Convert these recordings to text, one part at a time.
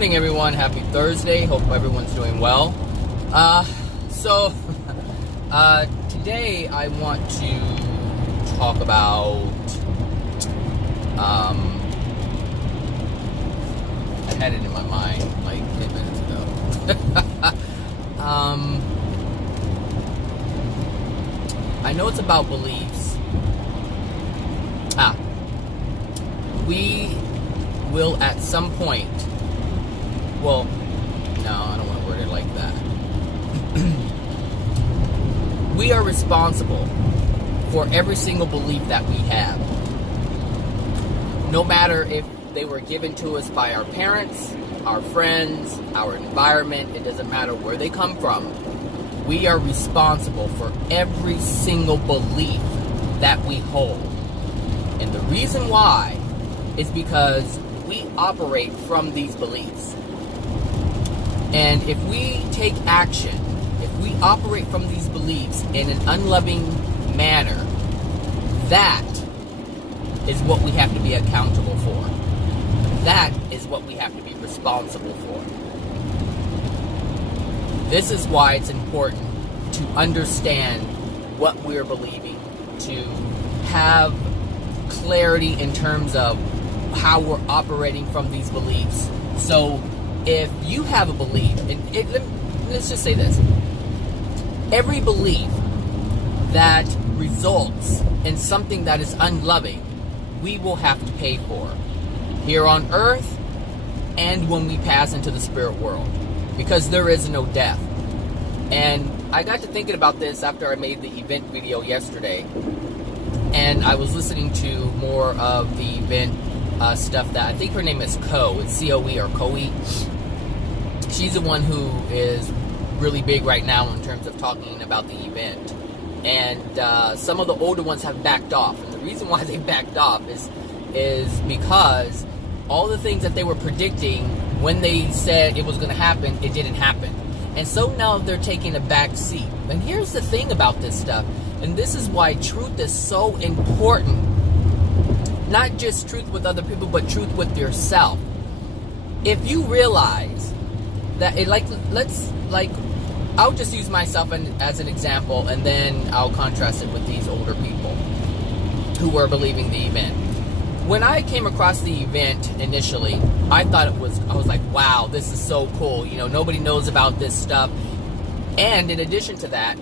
morning, everyone. Happy Thursday. Hope everyone's doing well. Today I want to talk about, I had it in my mind like 10 minutes ago. I know it's about beliefs. We will at some point, well, no, I don't want to word it like that. We are responsible for every single belief that we have. No matter if they were given to us by our parents, our friends, our environment, it doesn't matter where they come from. We are responsible for every single belief that we hold. And the reason why is because we operate from these beliefs. And if we take action, if we operate from these beliefs in an unloving manner, that is what we have to be accountable for. That is what we have to be responsible for. This is why it's important to understand what we're believing, to have clarity in terms of how we're operating from these beliefs. So if you have a belief, and let's just say this, every belief that results in something that is unloving, we will have to pay for here on earth and when we pass into the spirit world, because there is no death. And I got to thinking about this after I made the event video yesterday, and I was listening to more of the event stuff that I think her name is Co. It's C-O-E or Coe. She's the one who is really big right now in terms of talking about the event. And some of the older ones have backed off. And the reason why they backed off is because all the things that they were predicting when they said it was going to happen, it didn't happen. And so now they're taking a back seat. And here's the thing about this stuff, and this is why truth is so important. Not just truth with other people, but truth with yourself. If you realize that I'll just use myself as an example, and then I'll contrast it with these older people who were believing the event. When I came across the event initially, I was like, wow, this is so cool. You know, nobody knows about this stuff. And in addition to that,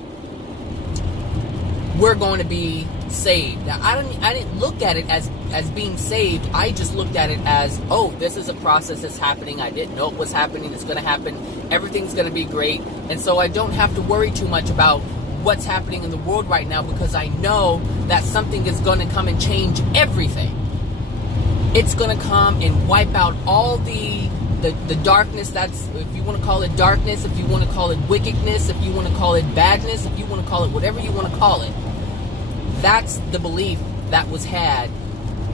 we're going to be saved. Now, I didn't look at it as being saved. I just looked at it as, oh, this is a process that's happening. I didn't know it was happening. It's going to happen. Everything's going to be great. And so I don't have to worry too much about what's happening in the world right now, because I know that something is going to come and change everything. It's going to come and wipe out all the darkness. That's, if you want to call it darkness, if you want to call it wickedness, if you want to call it badness, if you want to call it whatever you want to call it. That's the belief that was had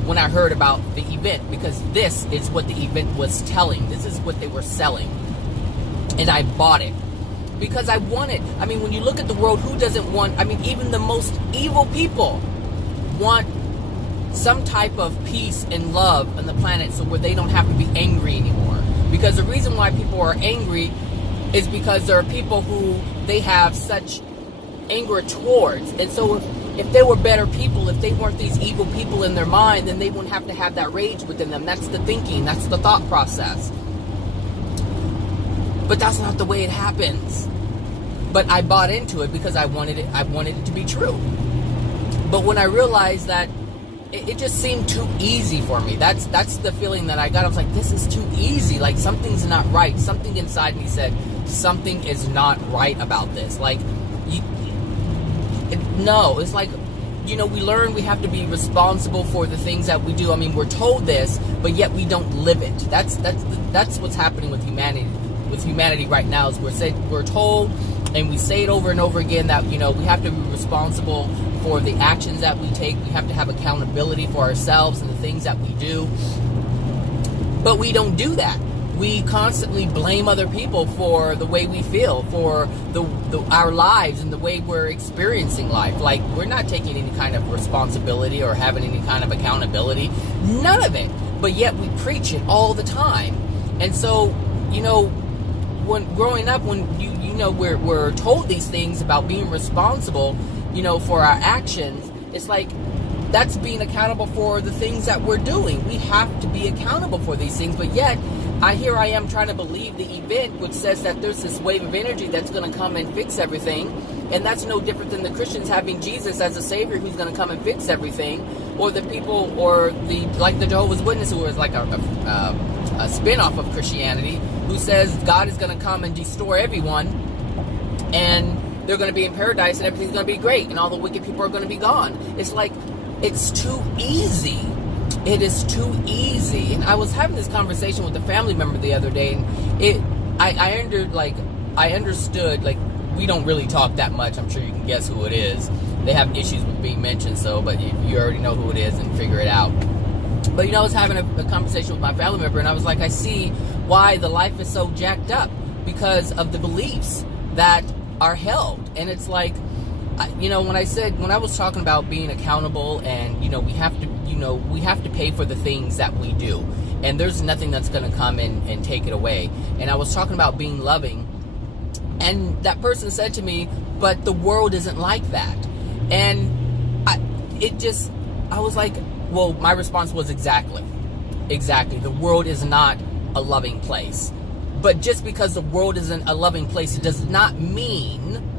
when I heard about the event, because this is what the event was telling. This is what they were selling. And I bought it because I wanted. I mean, when you look at the world, who doesn't want, I mean, even the most evil people want some type of peace and love on the planet, so where they don't have to be angry anymore. Because the reason why people are angry is because there are people who they have such anger towards. And so if they were better people, if they weren't these evil people in their mind, then they wouldn't have to have that rage within them. That's the thinking. That's the thought process. But that's not the way it happens. But I bought into it because I wanted it to be true. But when I realized that it just seemed too easy for me. That's the feeling that I got. I was like, this is too easy. Like, something's not right. Something inside me said, something is not right about this. Like, no, it's like, you know, we learn we have to be responsible for the things that we do. I mean, we're told this, but yet we don't live it. That's what's happening with humanity. With humanity right now, is we're told, and we say it over and over again, that, you know, we have to be responsible for the actions that we take. We have to have accountability for ourselves and the things that we do. But we don't do that. We constantly blame other people for the way we feel, for our lives and the way we're experiencing life. Like, we're not taking any kind of responsibility or having any kind of accountability. None of it. But yet we preach it all the time. And so when growing up, when we're told these things about being responsible, for our actions, it's like that's being accountable for the things that we're doing. We have to be accountable for these things, but yet I am trying to believe the event, which says that there's this wave of energy that's going to come and fix everything, and that's no different than the Christians having Jesus as a savior who's going to come and fix everything, or the people, or the Jehovah's Witness, who is like a spin-off of Christianity, who says God is going to come and destroy everyone, and they're going to be in paradise, and everything's going to be great, and all the wicked people are going to be gone. It's like, it's too easy. It is too easy. And I was having this conversation with a family member the other day, and I understood, like, we don't really talk that much. I'm sure you can guess who it is. They have issues with being mentioned, but you already know who it is and figure it out. But, I was having a conversation with my family member, and I was like, I see why the life is so jacked up, because of the beliefs that are held. And it's like, when I was talking about being accountable, and, we have to pay for the things that we do, and there's nothing that's going to come and take it away. And I was talking about being loving, and that person said to me, but the world isn't like that. And I was like, well, my response was exactly. The world is not a loving place. But just because the world isn't a loving place, it does not mean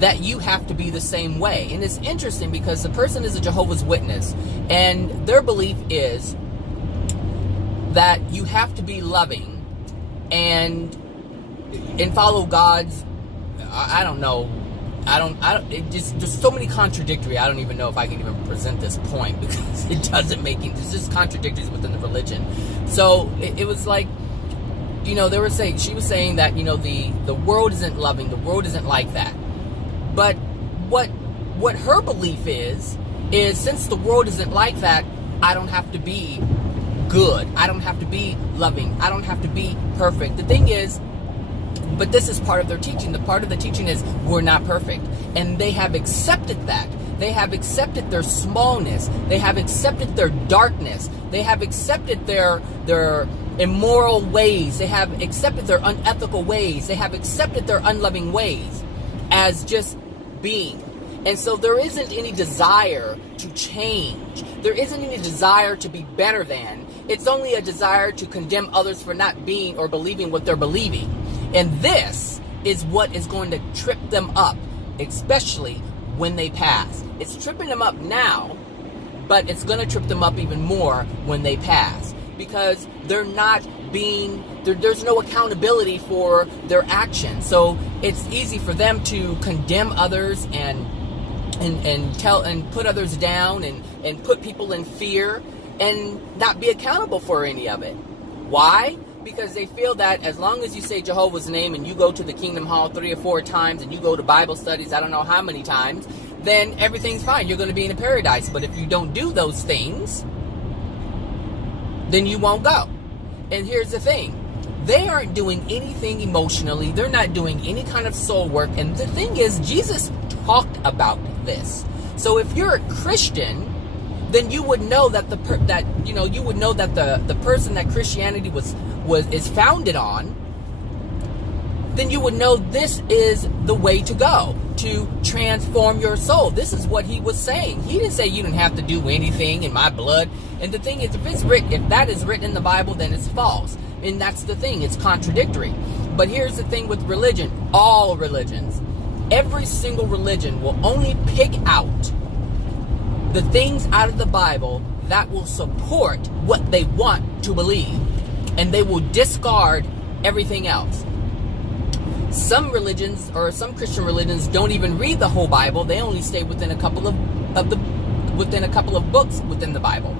that you have to be the same way. And it's interesting because the person is a Jehovah's Witness, and their belief is that you have to be loving and follow God's, I don't know, there's so many contradictory, I don't even know if I can even present this point, because it doesn't make it, there's just contradictories within the religion. So it was like, she was saying that, the world isn't loving, the world isn't like that. But what her belief is since the world isn't like that, I don't have to be good. I don't have to be loving. I don't have to be perfect. The thing is, but this is part of their teaching. The part of the teaching is we're not perfect. And they have accepted that. They have accepted their smallness. They have accepted their darkness. They have accepted their immoral ways. They have accepted their unethical ways. They have accepted their unloving ways as just being. And so there isn't any desire to change. There isn't any desire to be better than. It's only a desire to condemn others for not being or believing what they're believing. And this is what is going to trip them up, especially when they pass. It's tripping them up now, but it's going to trip them up even more when they pass, because they're not being, there's no accountability for their actions. So it's easy for them to condemn others and put others down and put people in fear and not be accountable for any of it. Why? Because they feel that as long as you say Jehovah's name and you go to the Kingdom Hall 3 or 4 times and you go to Bible studies, I don't know how many times, then everything's fine. You're going to be in a paradise. But if you don't do those things, then you won't go. And here's the thing. They aren't doing anything emotionally. They're not doing any kind of soul work. And the thing is, Jesus talked about this. So if you're a Christian, then you would know that the person that Christianity is founded on, then you would know this is the way to go to transform your soul. This is what he was saying. He didn't say you didn't have to do anything in my blood. And the thing is, if that is written in the Bible, then it's false. And that's the thing. It's contradictory. But here's the thing with religion. All religions. Every single religion will only pick out the things out of the Bible that will support what they want to believe. And they will discard everything else. Some religions, or some Christian religions, don't even read the whole Bible. They only stay within a couple of books within the Bible.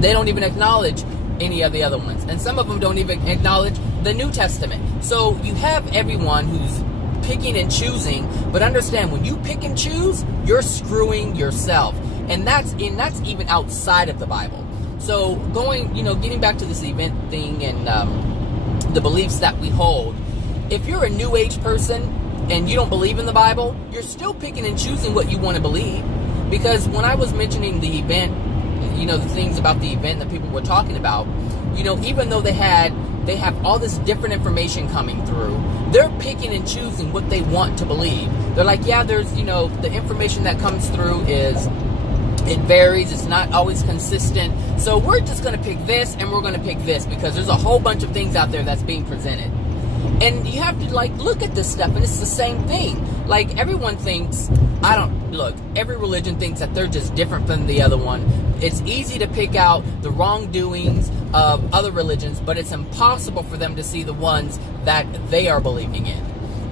They don't even acknowledge any of the other ones. And some of them don't even acknowledge the New Testament. So you have everyone who's picking and choosing, but understand, when you pick and choose, you're screwing yourself. And that's even outside of the Bible. So getting back to this event thing and the beliefs that we hold, if you're a New Age person and you don't believe in the Bible, you're still picking and choosing what you want to believe. Because when I was mentioning the event, the things about the event that people were talking about, even though they had they have all this different information coming through. They're picking and choosing what they want to believe. They're like, yeah, there's, the information that comes through it varies. It's not always consistent. So we're just going to pick this and we're going to pick this because there's a whole bunch of things out there that's being presented. And you have to look at this stuff, and it's the same thing. Everyone thinks, every religion thinks that they're just different from the other one. It's easy to pick out the wrongdoings of other religions, but it's impossible for them to see the ones that they are believing in,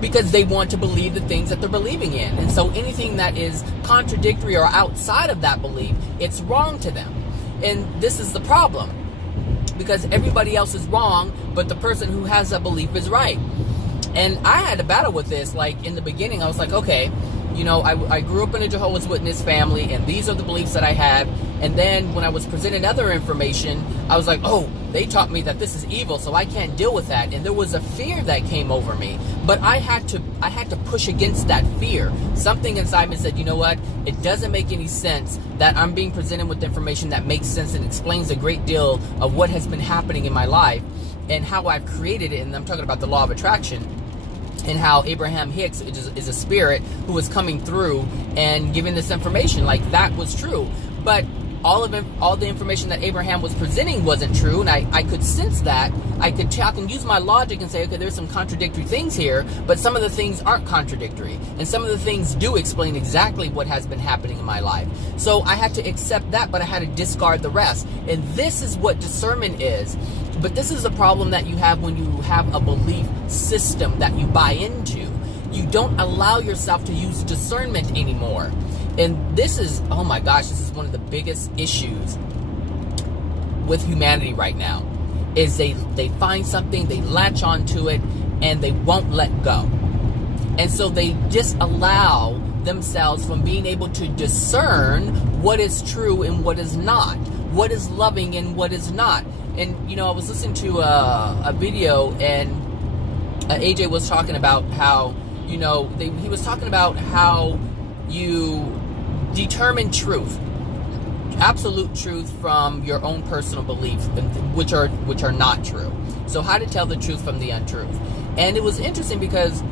because they want to believe the things that they're believing in. And so anything that is contradictory or outside of that belief, it's wrong to them. And this is the problem, because everybody else is wrong, but the person who has that belief is right. And I had a battle with this. In the beginning, I was like, okay, I grew up in a Jehovah's Witness family, and these are the beliefs that I had. And then when I was presented other information, I was like, oh, they taught me that this is evil, so I can't deal with that. And there was a fear that came over me. But I had to push against that fear. Something inside me said, you know what? It doesn't make any sense that I'm being presented with information that makes sense and explains a great deal of what has been happening in my life and how I've created it. And I'm talking about the law of attraction, and how Abraham Hicks is a spirit who was coming through and giving this information. That was true. But all the information that Abraham was presenting wasn't true, and I could sense that. I can use my logic and say, okay, there's some contradictory things here, but some of the things aren't contradictory, and some of the things do explain exactly what has been happening in my life. So I had to accept that, but I had to discard the rest. And this is what discernment is. But this is the problem that you have when you have a belief system that you buy into. You don't allow yourself to use discernment anymore. And this is, oh my gosh, this is one of the biggest issues with humanity right now, is they find something, they latch onto it, and they won't let go. And so they disallow themselves from being able to discern what is true and what is not, what is loving and what is not. And, I was listening to a video, and AJ was talking about how, he was talking about how you determine truth, absolute truth, from your own personal beliefs, which are not true. So how to tell the truth from the untruth. And it was interesting because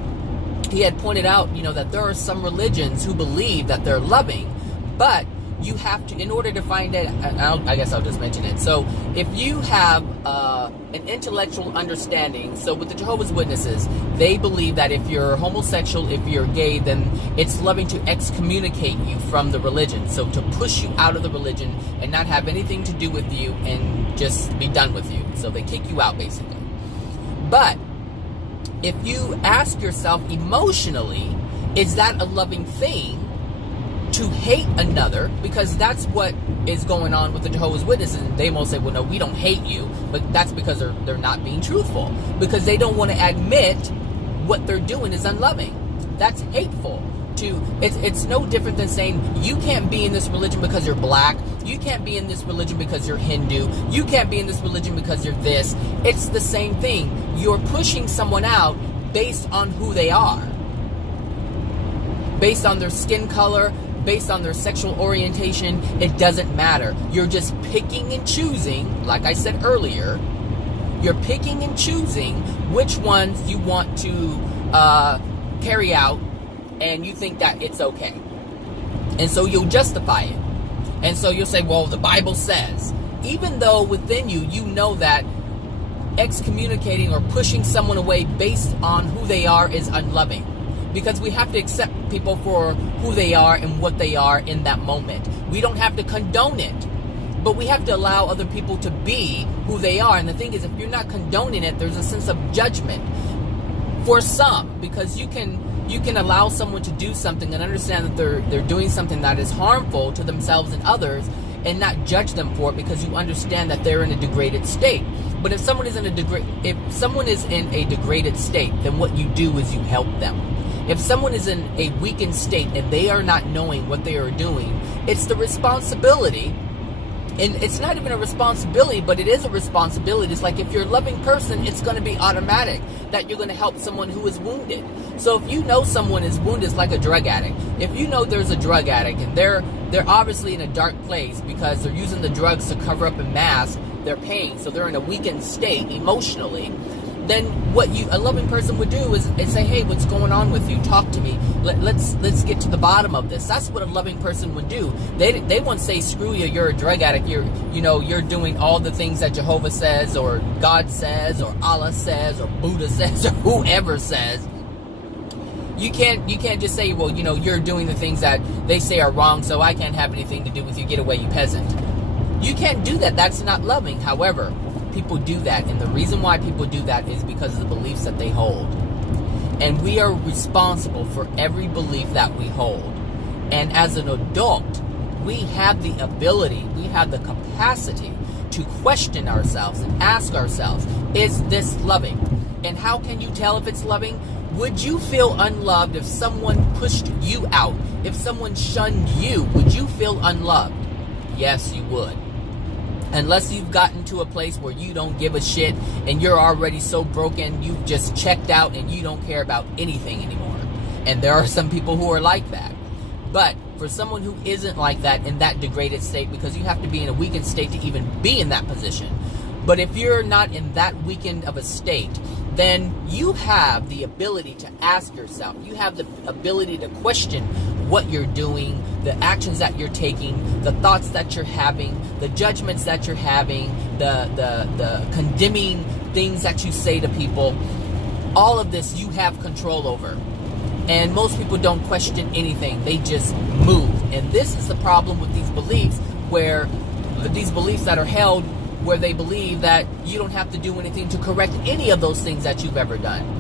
he had pointed out, that there are some religions who believe that they're loving, but you have to, in order to find it, I guess I'll just mention it. So if you have an intellectual understanding, so with the Jehovah's Witnesses, they believe that if you're homosexual, if you're gay, then it's loving to excommunicate you from the religion. So to push you out of the religion and not have anything to do with you and just be done with you. So they kick you out, basically. But if you ask yourself emotionally, is that a loving thing to hate another? Because that's what is going on with the Jehovah's Witnesses. They will say, well, no, we don't hate you, but that's because they're not being truthful, because they don't want to admit what they're doing is unloving. That's hateful. It's no different than saying you can't be in this religion because you're black, you can't be in this religion because you're Hindu, you can't be in this religion because you're this. It's the same thing. You're pushing someone out based on who they are, based on their skin color, based on their sexual orientation. It doesn't matter. You're just picking and choosing, like I said earlier, you're picking and choosing which ones you want to carry out, and you think that it's okay. And so you'll justify it. And so you'll say, well, the Bible says, even though within you, you know that excommunicating or pushing someone away based on who they are is unloving. Because we have to accept people for who they are and what they are in that moment. We don't have to condone it, but we have to allow other people to be who they are. And the thing is, if you're not condoning it, there's a sense of judgment for some, because you can allow someone to do something and understand that they're doing something that is harmful to themselves and others, and not judge them for it because you understand that they're in a degraded state. But if someone is in a degraded state, then what you do is you help them. If someone is in a weakened state and they are not knowing what they are doing, it's the responsibility. And it's not even a responsibility, but it is a responsibility. It's like if you're a loving person, it's going to be automatic that you're going to help someone who is wounded. So if you know someone is wounded, it's like a drug addict. If you know there's a drug addict and they're obviously in a dark place because they're using the drugs to cover up and mask They're paying, so they're in a weakened state emotionally. Then what a loving person would do is say, hey, what's going on with you? Talk to me. Let's get to the bottom of this. That's what a loving person would do. They won't say, screw you, you're a drug addict. You're doing all the things that Jehovah says, or God says, or Allah says, or Buddha says, or whoever says. You can't just say, well, you're doing the things that they say are wrong, so I can't have anything to do with you. Get away, you peasant. You can't do that. That's not loving. However, people do that, and the reason why people do that is because of the beliefs that they hold. And we are responsible for every belief that we hold. And as an adult, we have the ability, we have the capacity to question ourselves and ask ourselves, is this loving? And how can you tell if it's loving? Would you feel unloved if someone pushed you out? If someone shunned you, would you feel unloved? Yes, you would. Unless you've gotten to a place where you don't give a shit and you're already so broken, you've just checked out and you don't care about anything anymore. And there are some people who are like that. But for someone who isn't like that, in that degraded state, because you have to be in a weakened state to even be in that position. But if you're not in that weakened of a state, then you have the ability to ask yourself. You have the ability to question what you're doing, the actions that you're taking, the thoughts that you're having, the judgments that you're having, the condemning things that you say to people. All of this you have control over. And most people don't question anything. They just move. And this is the problem with these beliefs, where these beliefs that are held, where they believe that you don't have to do anything to correct any of those things that you've ever done.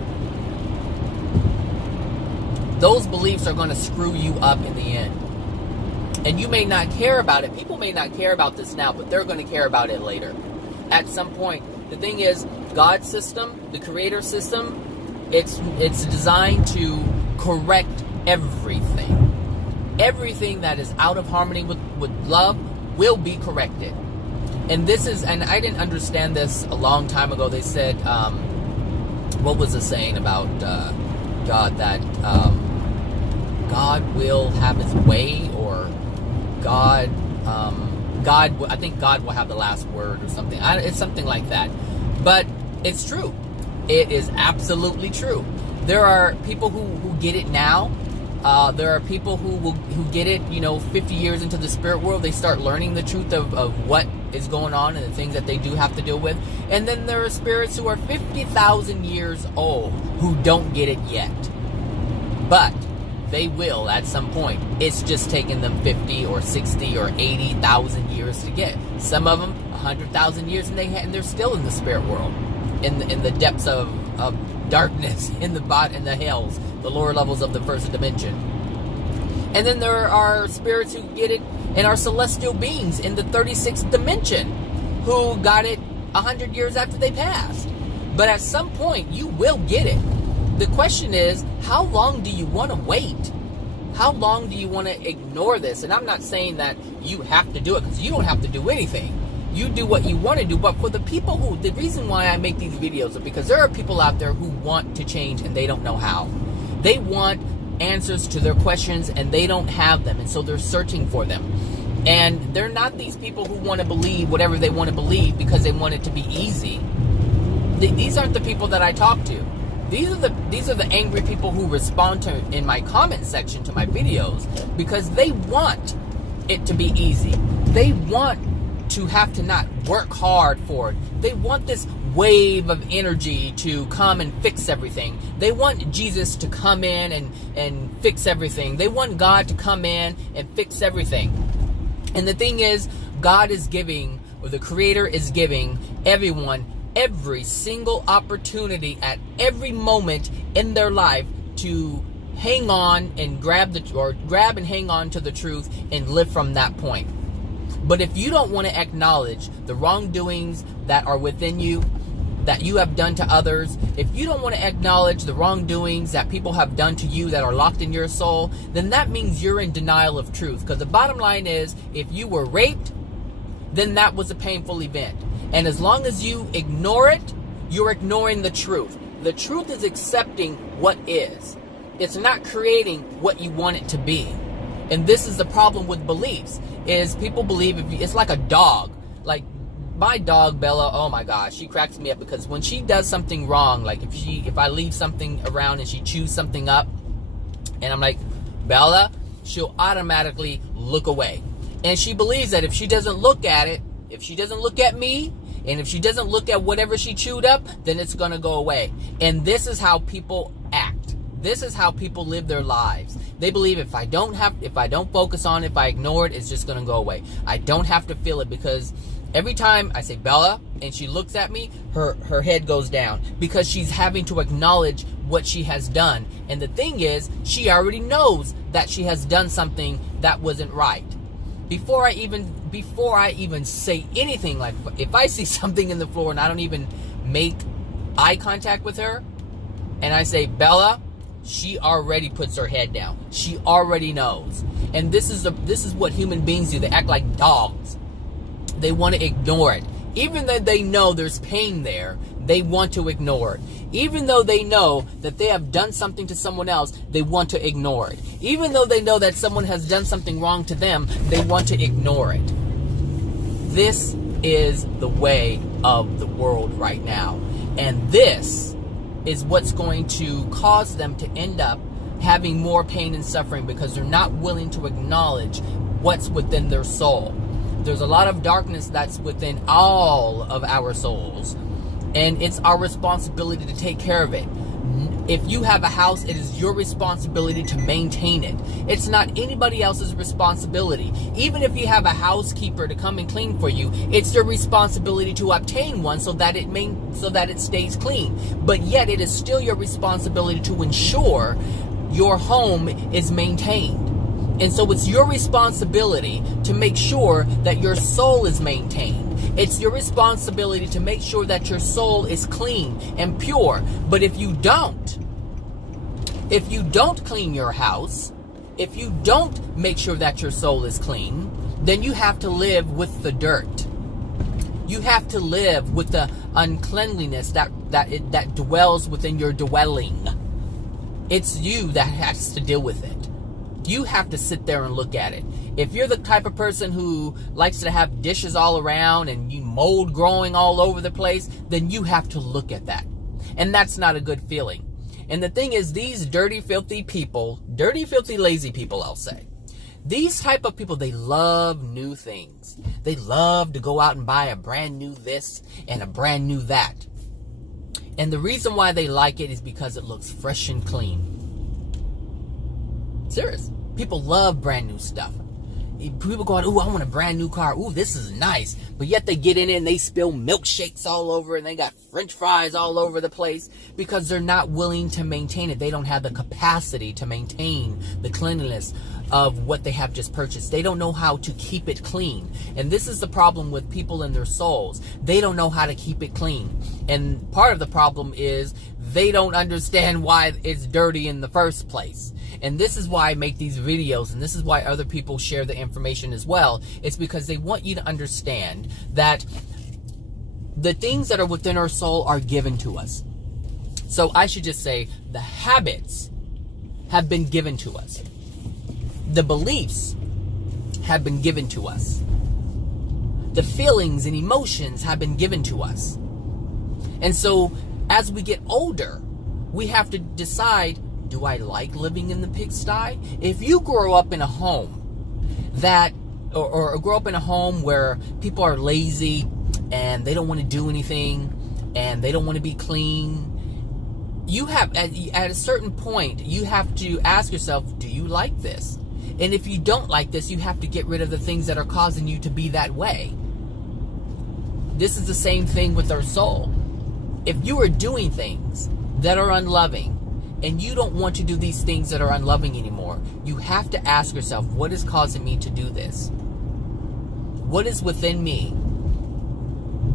Those beliefs are going to screw you up in the end. And you may not care about it. People may not care about this now, but they're going to care about it later. At some point. The thing is, God's system, the creator system, it's designed to correct everything. Everything that is out of harmony with love will be corrected. And I didn't understand this a long time ago. They said, what was the saying about God, that God will have his way, or I think God will have the last word, or something. It's something like that. But it's true. It is absolutely true. There are people who get it now. There are people who get it, 50 years into the spirit world. They start learning the truth of what is going on and the things that they do have to deal with. And then there are spirits who are 50,000 years old who don't get it yet. But they will at some point. It's just taken them 50 or 60 or 80,000 years to get. Some of them 100,000 years, and they're still in the spirit world, in the depths of darkness, in the hells, the lower levels of the first dimension. And then there are spirits who get it and are celestial beings in the 36th dimension who got it 100 years after they passed. But at some point, you will get it. The question is, how long do you want to wait? How long do you want to ignore this? And I'm not saying that you have to do it, because you don't have to do anything. You do what you want to do. But for the people the reason why I make these videos is because there are people out there who want to change and they don't know how. They want answers to their questions and they don't have them, and so they're searching for them. And they're not these people who want to believe whatever they want to believe because they want it to be easy. These aren't the people that I talk to. These are the angry people who respond to in my comment section to my videos, because they want it to be easy. They want to have to not work hard for it. They want this wave of energy to come and fix everything. They want Jesus to come in and fix everything. They want God to come in and fix everything. And the thing is, God is giving, or the Creator is giving everyone every single opportunity at every moment in their life to hang on and grab and hang on to the truth and live from that point. But if you don't want to acknowledge the wrongdoings that are within you, that you have done to others, if you don't want to acknowledge the wrongdoings that people have done to you that are locked in your soul, then that means you're in denial of truth. Because the bottom line is, if you were raped, then that was a painful event. And as long as you ignore it, you're ignoring the truth. The truth is accepting what is. It's not creating what you want it to be. And this is the problem with beliefs, is people believe it's like a dog. Like, my dog Bella, oh my gosh, she cracks me up, because when she does something wrong, like if I leave something around and she chews something up, and I'm like, Bella, she'll automatically look away. And she believes that if she doesn't look at it, if she doesn't look at me, and if she doesn't look at whatever she chewed up, then it's going to go away. And this is how people act. This is how people live their lives. They believe if I don't focus on it, if I ignore it, it's just going to go away. I don't have to feel it, because every time I say Bella and she looks at me, her head goes down, because she's having to acknowledge what she has done. And the thing is, she already knows that she has done something that wasn't right. Before I even say anything, like if I see something in the floor and I don't even make eye contact with her, and I say Bella, she already puts her head down. She already knows. And this is what human beings do. They act like dogs. They want to ignore it. Even though they know there's pain there, they want to ignore it. Even though they know that they have done something to someone else, they want to ignore it. Even though they know that someone has done something wrong to them, they want to ignore it. This is the way of the world right now. And this is what's going to cause them to end up having more pain and suffering, because they're not willing to acknowledge what's within their soul. There's a lot of darkness that's within all of our souls, and it's our responsibility to take care of it. If you have a house, it is your responsibility to maintain it. It's not anybody else's responsibility. Even if you have a housekeeper to come and clean for you, it's your responsibility to obtain one so that it stays clean. But yet it is still your responsibility to ensure your home is maintained. And so it's your responsibility to make sure that your soul is maintained. It's your responsibility to make sure that your soul is clean and pure. But if you don't clean your house, if you don't make sure that your soul is clean, then you have to live with the dirt. You have to live with the uncleanliness that dwells within your dwelling. It's you that has to deal with it. You have to sit there and look at it. If you're the type of person who likes to have dishes all around and you mold growing all over the place, then you have to look at that. And that's not a good feeling. And the thing is, these dirty, filthy people, dirty, filthy, lazy people, I'll say, these type of people, they love new things. They love to go out and buy a brand new this and a brand new that. And the reason why they like it is because it looks fresh and clean. Serious. People love brand new stuff. People going, ooh, I want a brand new car. Ooh, this is nice. But yet they get in it and they spill milkshakes all over, and they got French fries all over the place, because they're not willing to maintain it. They don't have the capacity to maintain the cleanliness of what they have just purchased. They don't know how to keep it clean. And this is the problem with people in their souls. They don't know how to keep it clean. And part of the problem is they don't understand why it's dirty in the first place. And this is why I make these videos, and this is why other people share the information as well. It's because they want you to understand that the things that are within our soul are given to us. So I should just say the habits have been given to us. The beliefs have been given to us. The feelings and emotions have been given to us. And so as we get older, we have to decide, do I like living in the pigsty? If you grow up in a home that, or grow up in a home where people are lazy and they don't want to do anything and they don't want to be clean, you have, at a certain point, you have to ask yourself, do you like this? And if you don't like this, you have to get rid of the things that are causing you to be that way. This is the same thing with our soul. If you are doing things that are unloving, and you don't want to do these things that are unloving anymore, you have to ask yourself, what is causing me to do this? What is within me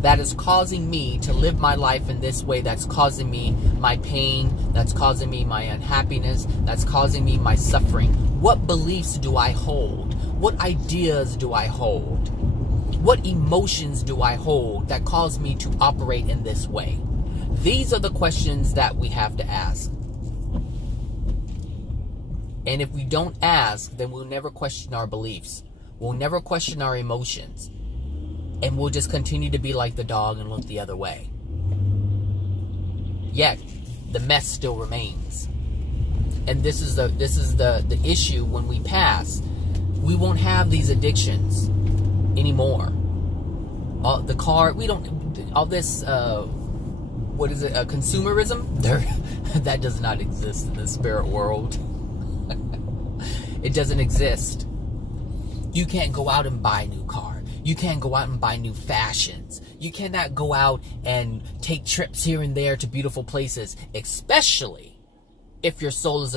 that is causing me to live my life in this way, that's causing me my pain, that's causing me my unhappiness, that's causing me my suffering? What beliefs do I hold? What ideas do I hold? What emotions do I hold that cause me to operate in this way? These are the questions that we have to ask. And if we don't ask, then we'll never question our beliefs. We'll never question our emotions. and we'll just continue to be like the dog and look the other way. Yet the mess still remains. And this is the issue. When we pass, we won't have these addictions anymore. The car, we don't, all this, what is it, consumerism? That does not exist in the spirit world. It doesn't exist. You can't go out and buy a new car. You can't go out and buy new fashions. You cannot go out and take trips here and there to beautiful places, especially if your soul is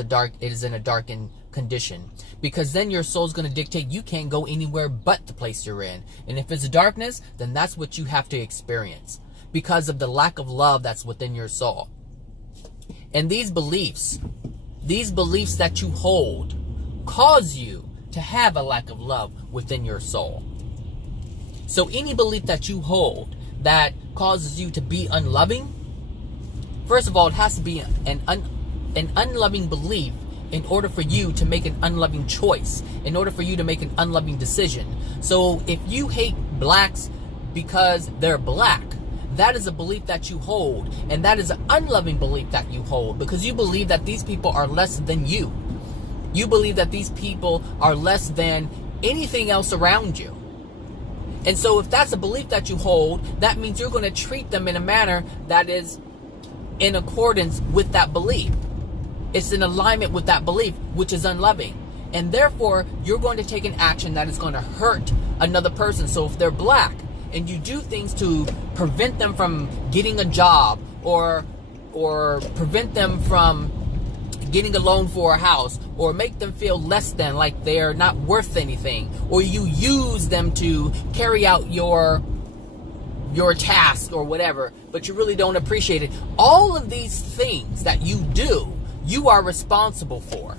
in a darkened condition, because then your soul's going to dictate you can't go anywhere but the place you're in. And if it's darkness, then that's what you have to experience because of the lack of love that's within your soul. And these beliefs that you hold cause you to have a lack of love within your soul. So any belief that you hold that causes you to be unloving, first of all, it has to be an unloving belief in order for you to make an unloving choice, in order for you to make an unloving decision. So if you hate blacks because they're black, that is a belief that you hold, and that is an unloving belief that you hold, because you believe that these people are less than you. You believe that these people are less than anything else around you. And so if that's a belief that you hold, that means you're going to treat them in a manner that is in accordance with that belief. It's in alignment with that belief, which is unloving. And therefore, you're going to take an action that is going to hurt another person. So if they're black and you do things to prevent them from getting a job or prevent them from getting a loan for a house, or make them feel less than, like they're not worth anything, or you use them to carry out your task or whatever, but you really don't appreciate it. All of these things that you do, you are responsible for,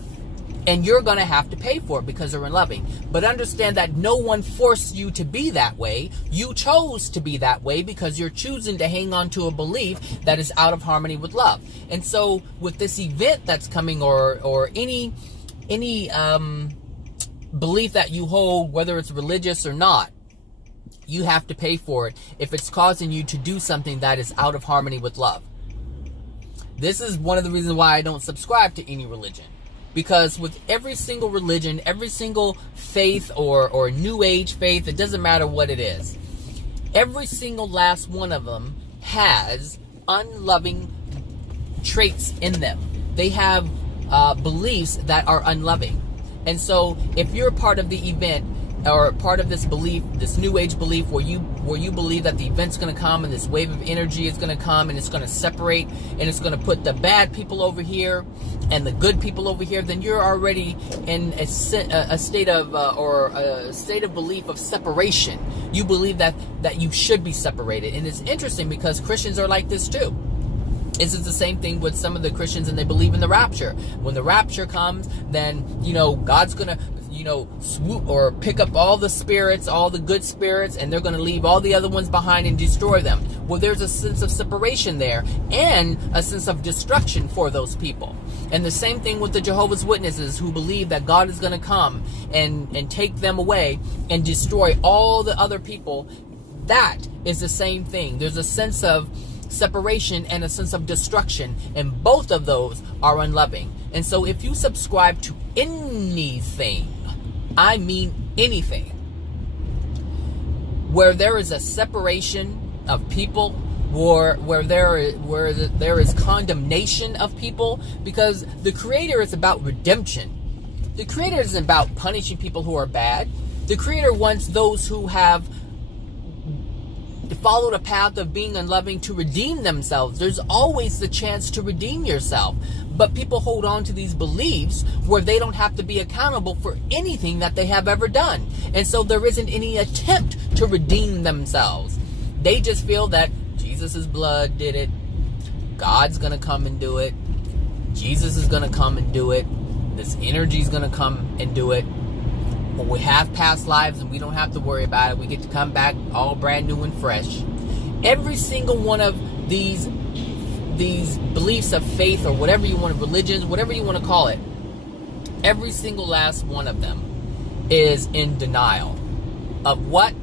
and you're going to have to pay for it because they're unloving. But understand that no one forced you to be that way. You chose to be that way because you're choosing to hang on to a belief that is out of harmony with love. And so with this event that's coming, or any belief that you hold, whether it's religious or not, you have to pay for it if it's causing you to do something that is out of harmony with love. This is one of the reasons why I don't subscribe to any religion. Because with every single religion, every single faith or new age faith, it doesn't matter what it is, every single last one of them has unloving traits in them. They have beliefs that are unloving. And so if you're part of the event, or part of this belief, this new age belief, where you believe that the event's going to come and this wave of energy is going to come and it's going to separate and it's going to put the bad people over here and the good people over here, then you're already in a state of belief of separation. You believe that you should be separated. And it's interesting because Christians are like this too. This is the same thing with some of the Christians, and they believe in the rapture. When the rapture comes, then, God's going to, swoop or pick up all the spirits, all the good spirits, and they're going to leave all the other ones behind and destroy them. Well, there's a sense of separation there and a sense of destruction for those people. And the same thing with the Jehovah's Witnesses, who believe that God is going to come and take them away and destroy all the other people. That is the same thing. There's a sense of separation and a sense of destruction, and both of those are unloving. And so if you subscribe to anything, I mean anything, where there is a separation of people, where there is condemnation of people, because the Creator is about redemption. The Creator isn't about punishing people who are bad. The Creator wants those who have followed a path of being unloving to redeem themselves. There's always the chance to redeem yourself. But people hold on to these beliefs where they don't have to be accountable for anything that they have ever done. And so there isn't any attempt to redeem themselves. They just feel that Jesus' blood did it. God's going to come and do it. Jesus is going to come and do it. This energy is going to come and do it. But we have past lives and we don't have to worry about it. We get to come back all brand new and fresh. Every single one of these beliefs of faith, or whatever you want, religions, whatever you want to call it, every single last one of them is in denial of what?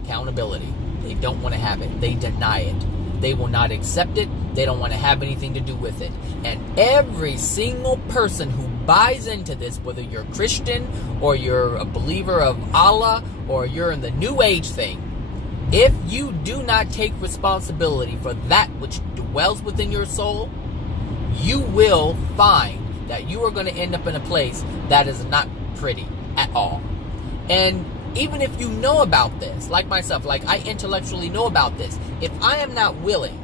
accountability. They don't want to have it. They deny it. They will not accept it. They don't want to have anything to do with it. And every single person who buys into this, whether you're Christian or you're a believer of Allah or you're in the New Age thing, if you do not take responsibility for that which dwells within your soul, you will find that you are going to end up in a place that is not pretty at all. And even if you know about this, like myself, like I intellectually know about this, if I am not willing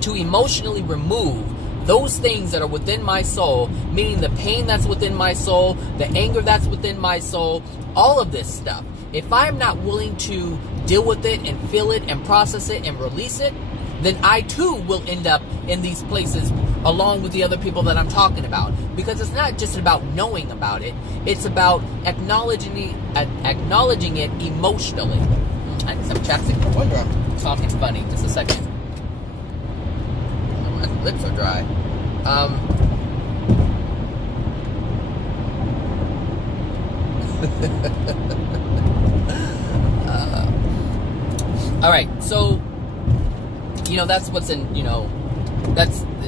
to emotionally remove those things that are within my soul, meaning the pain that's within my soul, the anger that's within my soul, all of this stuff, if I'm not willing to deal with it and feel it and process it and release it, then I too will end up in these places along with the other people that I'm talking about. Because it's not just about knowing about it, it's about acknowledging it emotionally. I need some chapstick. I wonder I'm talking funny. Just a second. My lips are dry. All right, so that's what's in.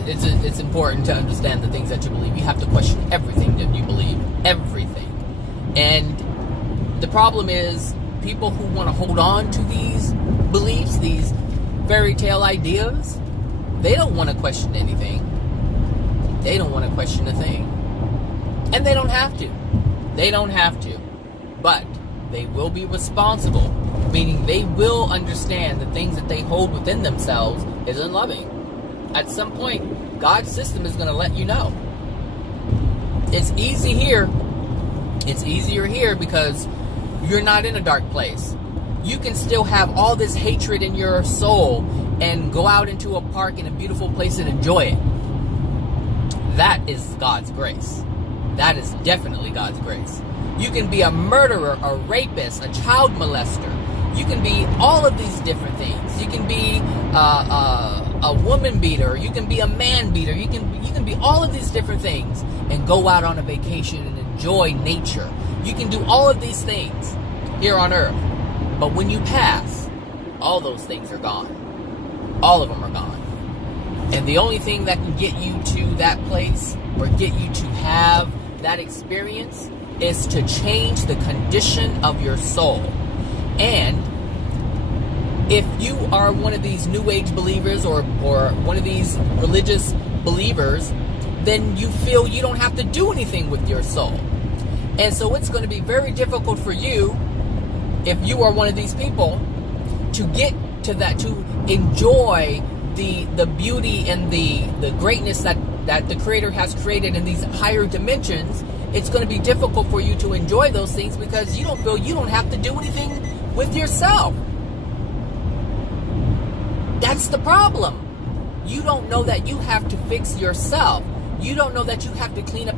It's important to understand the things that you believe. You have to question everything that you believe, everything. And the problem is people who want to hold on to these beliefs, these fairy tale ideas, they don't want to question anything. They don't want to question a thing. And they don't have to. They don't have to. But they will be responsible, meaning they will understand the things that they hold within themselves isn't loving. At some point, God's system is going to let you know. It's easy here. It's easier here because you're not in a dark place. You can still have all this hatred in your soul and go out into a park in a beautiful place and enjoy it. That is God's grace. That is definitely God's grace. You can be a murderer, a rapist, a child molester. You can be all of these different things. You can be a woman beater. You can be a man beater. You can be all of these different things and go out on a vacation and enjoy nature. You can do all of these things here on earth. But when you pass, all those things are gone. All of them are gone. And the only thing that can get you to that place or get you to have that experience is to change the condition of your soul. And if you are one of these New Age believers or one of these religious believers, then you feel you don't have to do anything with your soul. And so it's going to be very difficult for you, if you are one of these people, to get to that, to enjoy the beauty and the greatness that the Creator has created in these higher dimensions. It's going to be difficult for you to enjoy those things because you don't feel you don't have to do anything with yourself. That's the problem. You don't know that you have to fix yourself. You don't know that you have to clean up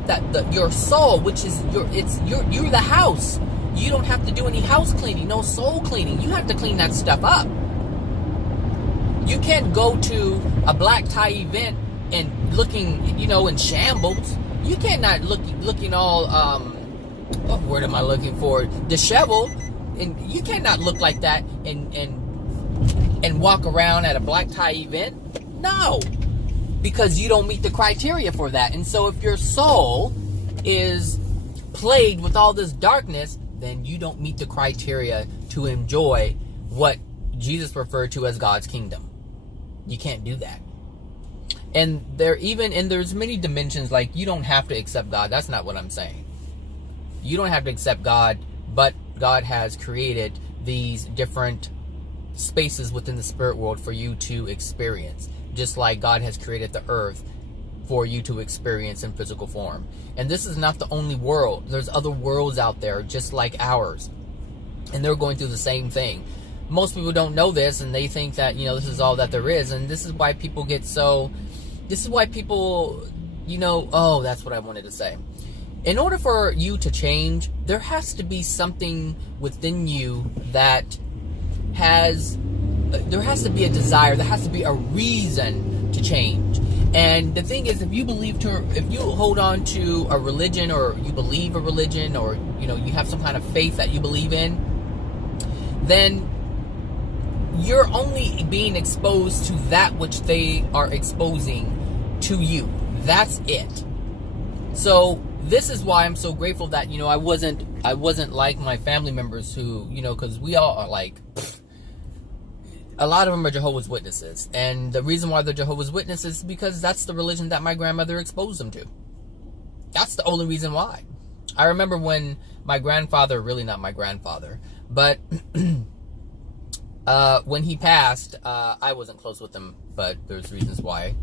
your soul, which is you're the house. You don't have to do any house cleaning, no soul cleaning. You have to clean that stuff up. You can't go to a black tie event and looking, in shambles. You cannot looking all what word am I looking for? Disheveled. And you cannot look like that and walk around at a black tie event. No. Because you don't meet the criteria for that. And so if your soul is plagued with all this darkness, then you don't meet the criteria to enjoy what Jesus referred to as God's kingdom. You can't do that. And there's many dimensions, like you don't have to accept God. That's not what I'm saying. You don't have to accept God, but God has created these different spaces within the spirit world for you to experience. Just like God has created the earth for you to experience in physical form. And this is not the only world. There's other worlds out there just like ours. And they're going through the same thing. Most people don't know this, and they think that, this is all that there is. And this is why people that's what I wanted to say. In order for you to change, there has to be something within you there has to be a desire, there has to be a reason to change. And the thing is, if you hold on to a religion, or you believe a religion, or you have some kind of faith that you believe in, then you're only being exposed to that which they are exposing to you. That's it. So this is why I'm so grateful that, I wasn't like my family members who, because we all are like, a lot of them are Jehovah's Witnesses. And the reason why they're Jehovah's Witnesses is because that's the religion that my grandmother exposed them to. That's the only reason why. I remember when my grandfather, really not my grandfather, but when he passed, I wasn't close with him, but there's reasons why.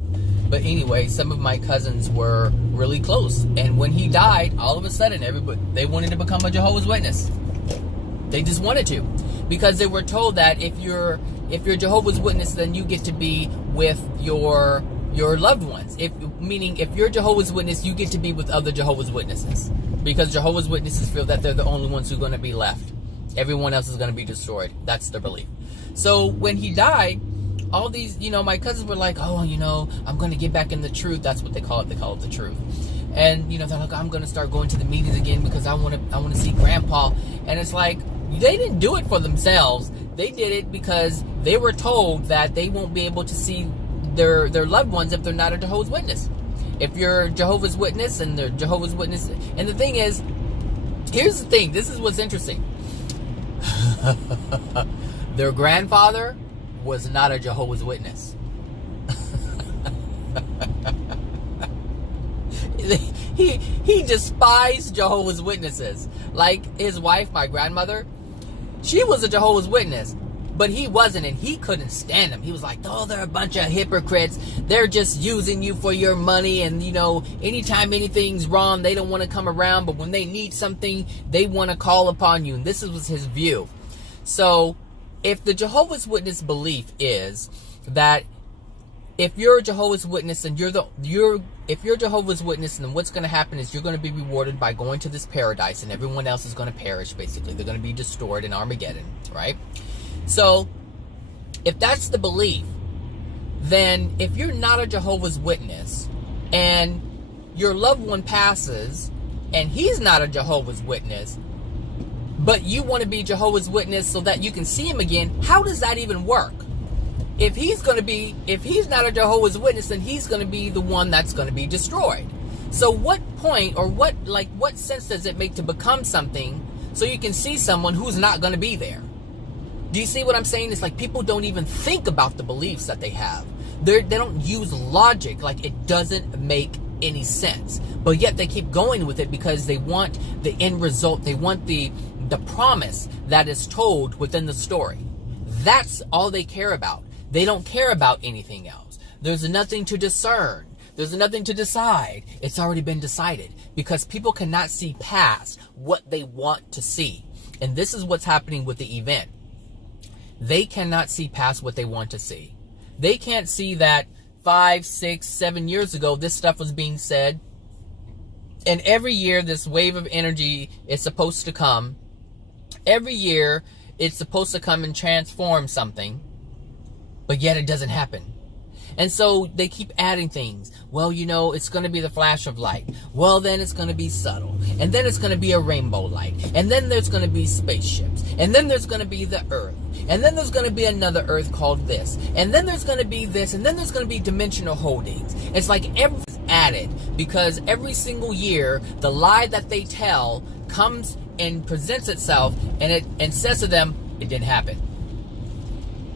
But anyway, some of my cousins were really close. And when he died, all of a sudden, they wanted to become a Jehovah's Witness. They just wanted to. Because they were told that if you're Jehovah's Witness, then you get to be with your loved ones. Meaning, if you're Jehovah's Witness, you get to be with other Jehovah's Witnesses. Because Jehovah's Witnesses feel that they're the only ones who are going to be left. Everyone else is going to be destroyed. That's their belief. So when he died, all these, my cousins were like, oh, I'm going to get back in the truth. That's what they call it. They call it the truth. And, they're like, I'm going to start going to the meetings again because I want to see Grandpa. And it's like, they didn't do it for themselves. They did it because they were told that they won't be able to see their loved ones if they're not a Jehovah's Witness. If you're Jehovah's Witness and they're Jehovah's Witness. And the thing is, here's the thing. This is what's interesting. Their grandfather was not a Jehovah's Witness. He despised Jehovah's Witnesses. Like his wife, my grandmother, she was a Jehovah's Witness, but he wasn't, and he couldn't stand them. He was like, oh, they're a bunch of hypocrites. They're just using you for your money, and anytime anything's wrong, they don't want to come around, but when they need something, they want to call upon you. And this was his view. So if the Jehovah's Witness belief is that if you're a Jehovah's Witness and if you're Jehovah's Witness, then what's going to happen is you're going to be rewarded by going to this paradise, and everyone else is going to perish. Basically, they're going to be destroyed in Armageddon, right? So if that's the belief, then if you're not a Jehovah's Witness and your loved one passes and he's not a Jehovah's Witness, but you want to be Jehovah's Witness so that you can see him again, how does that even work? If he's not a Jehovah's Witness, then he's going to be the one that's going to be destroyed. So what point or what sense does it make to become something so you can see someone who's not going to be there? Do you see what I'm saying? It's like people don't even think about the beliefs that they have. They don't use logic. Like, it doesn't make any sense. But yet they keep going with it because they want the end result. They want the promise that is told within the story. That's all they care about. They don't care about anything else. There's nothing to discern. There's nothing to decide. It's already been decided because people cannot see past what they want to see. And this is what's happening with the event. They cannot see past what they want to see. They can't see that 5, 6, 7 years ago, this stuff was being said. And every year, this wave of energy is supposed to come. Every year, it's supposed to come and transform something. But yet it doesn't happen. And so they keep adding things. Well, it's going to be the flash of light. Well, then it's going to be subtle. And then it's going to be a rainbow light. And then there's going to be spaceships. And then there's going to be the earth. And then there's going to be another earth called this. And then there's going to be this. And then there's going to be dimensional holdings. It's like everything's added because every single year, the lie that they tell comes and presents itself and says to them, it didn't happen.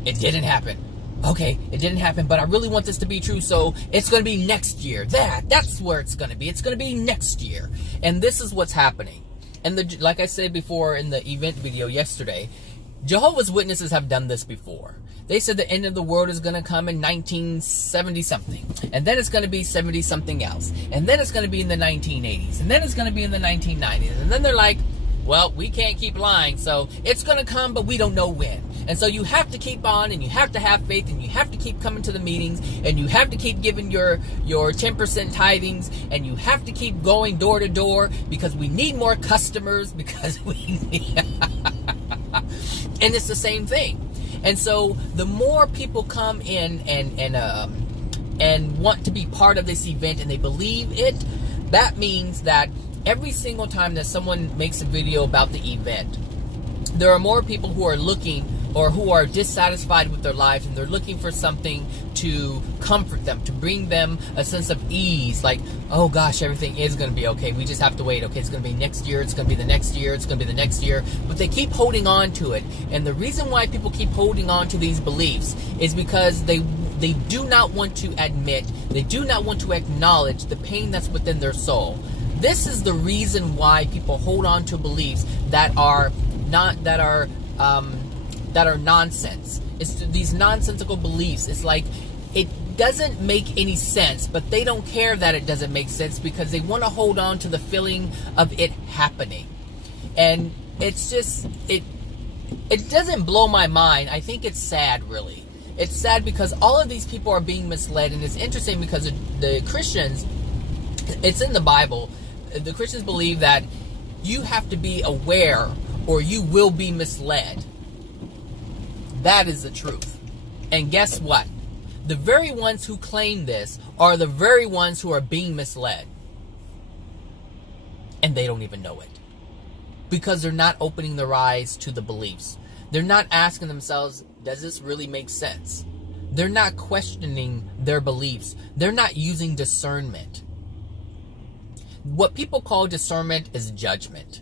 It didn't happen. Okay, it didn't happen, but I really want this to be true, so it's going to be next year. That's where it's going to be. It's going to be next year. And this is what's happening. And like I said before in the event video yesterday, Jehovah's Witnesses have done this before. They said the end of the world is going to come in 1970-something. And then it's going to be 70-something else. And then it's going to be in the 1980s. And then it's going to be in the 1990s. And then they're like, well, we can't keep lying, so it's going to come, but we don't know when. And so you have to keep on, and you have to have faith, and you have to keep coming to the meetings, and you have to keep giving your 10% tithings, and you have to keep going door to door, because we need more customers, because we need... And it's the same thing. And so the more people come in and want to be part of this event, and they believe it, that means that every single time that someone makes a video about the event, there are more people who are looking or who are dissatisfied with their lives, and they're looking for something to comfort them, to bring them a sense of ease, like, oh gosh, everything is going to be okay, we just have to wait, okay, it's going to be next year, it's going to be the next year, it's going to be the next year, but they keep holding on to it. And the reason why people keep holding on to these beliefs is because they do not want to admit, they do not want to acknowledge the pain that's within their soul. This is the reason why people hold on to beliefs that are nonsense. It's these nonsensical beliefs. It's like, it doesn't make any sense, but they don't care that it doesn't make sense because they want to hold on to the feeling of it happening. And it's just, it doesn't blow my mind. I think it's sad, really. It's sad because all of these people are being misled, and it's interesting because the Christians, it's in the Bible, the Christians believe that you have to be aware or you will be misled. That is the truth. And guess what? The very ones who claim this are the very ones who are being misled. And they don't even know it. Because they're not opening their eyes to the beliefs. They're not asking themselves, does this really make sense? They're not questioning their beliefs. They're not using discernment. What people call discernment is judgment.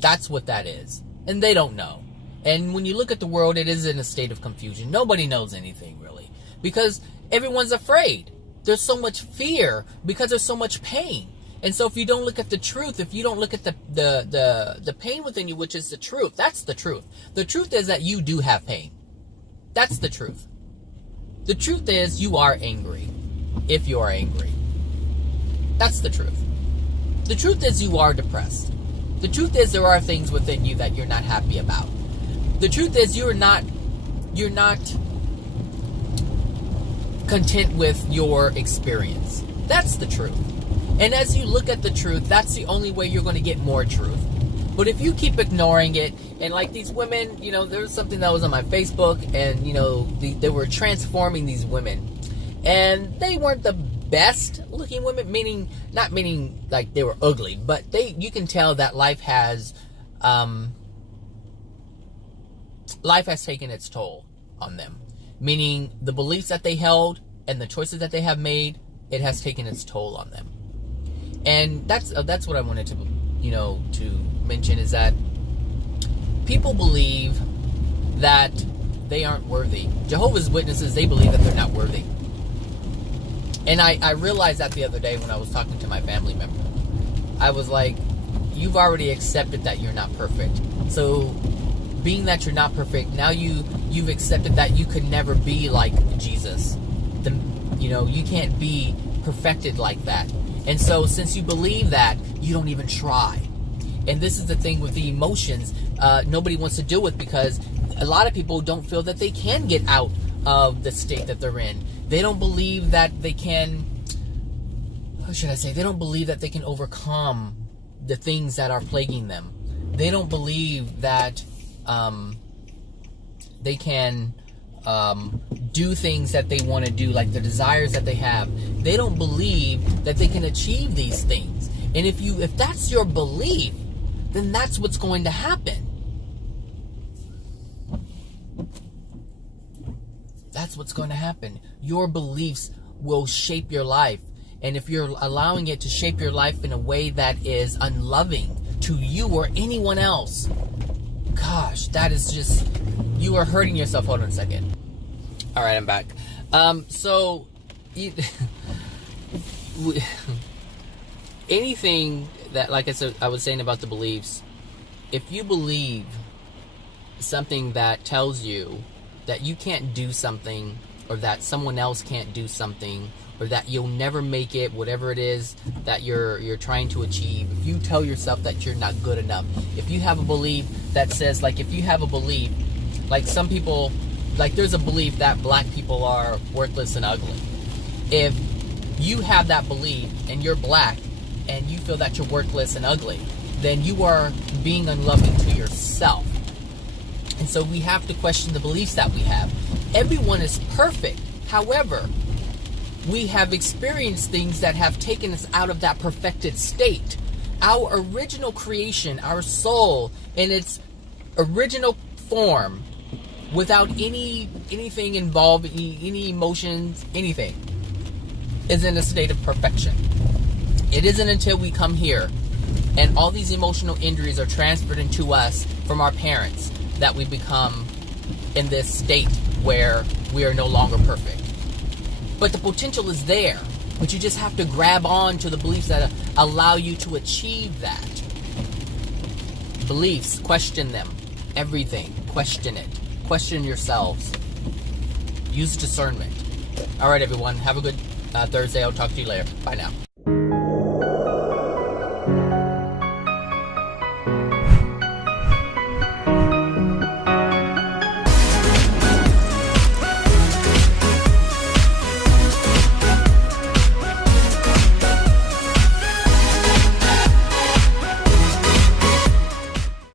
That's what that is. And they don't know. And when you look at the world, it is in a state of confusion. Nobody knows anything, really. Because everyone's afraid. There's so much fear because there's so much pain. And so if you don't look at the truth, if you don't look at the pain within you, which is the truth, that's the truth. The truth is that you do have pain. That's the truth. The truth is you are angry, if you are angry. That's the truth. The truth is you are depressed. The truth is there are things within you that you're not happy about. The truth is you're not content with your experience. That's the truth. And as you look at the truth, that's the only way you're going to get more truth. But if you keep ignoring it, and like these women, there was something that was on my Facebook, and they were transforming these women, and they weren't the best looking women, not meaning like they were ugly, but you can tell that life has taken its toll on them, meaning the beliefs that they held and the choices that they have made, it has taken its toll on them. And that's what I wanted to to mention, is that people believe that they aren't worthy. Jehovah's Witnesses, they believe that they're not worthy. And I realized that the other day when I was talking to my family member. I was like, you've already accepted that you're not perfect. So being that you're not perfect, now you've accepted that you could never be like Jesus. You can't be perfected like that. And so since you believe that, you don't even try. And this is the thing with the emotions nobody wants to deal with, because a lot of people don't feel that they can get out of the state that they're in. They don't believe that they can, they don't believe that they can overcome the things that are plaguing them. They don't believe that they can do things that they want to do, like the desires that they have. They don't believe that they can achieve these things. And if that's your belief, then that's what's going to happen. That's what's going to happen. Your beliefs will shape your life. And if you're allowing it to shape your life in a way that is unloving to you or anyone else, gosh, that is just, you are hurting yourself. Hold on a second. All right, I'm back. Anything that, like I was saying about the beliefs, if you believe something that tells you that you can't do something, or that someone else can't do something, or that you'll never make it, whatever it is that you're trying to achieve, if you tell yourself that you're not good enough, if you have a belief that says, like, if you have a belief, like some people, like there's a belief that black people are worthless and ugly. If you have that belief and you're black and you feel that you're worthless and ugly, then you are being unloving to yourself. And so we have to question the beliefs that we have. Everyone is perfect. However, we have experienced things that have taken us out of that perfected state. Our original creation, our soul, in its original form, without anything involved, any emotions, anything, is in a state of perfection. It isn't until we come here and all these emotional injuries are transferred into us from our parents that we become in this state where we are no longer perfect. But the potential is there, but you just have to grab on to the beliefs that allow you to achieve that. Beliefs, question them. Everything, question it. Question yourselves. Use discernment. All right, everyone. Have a good Thursday. I'll talk to you later. Bye now.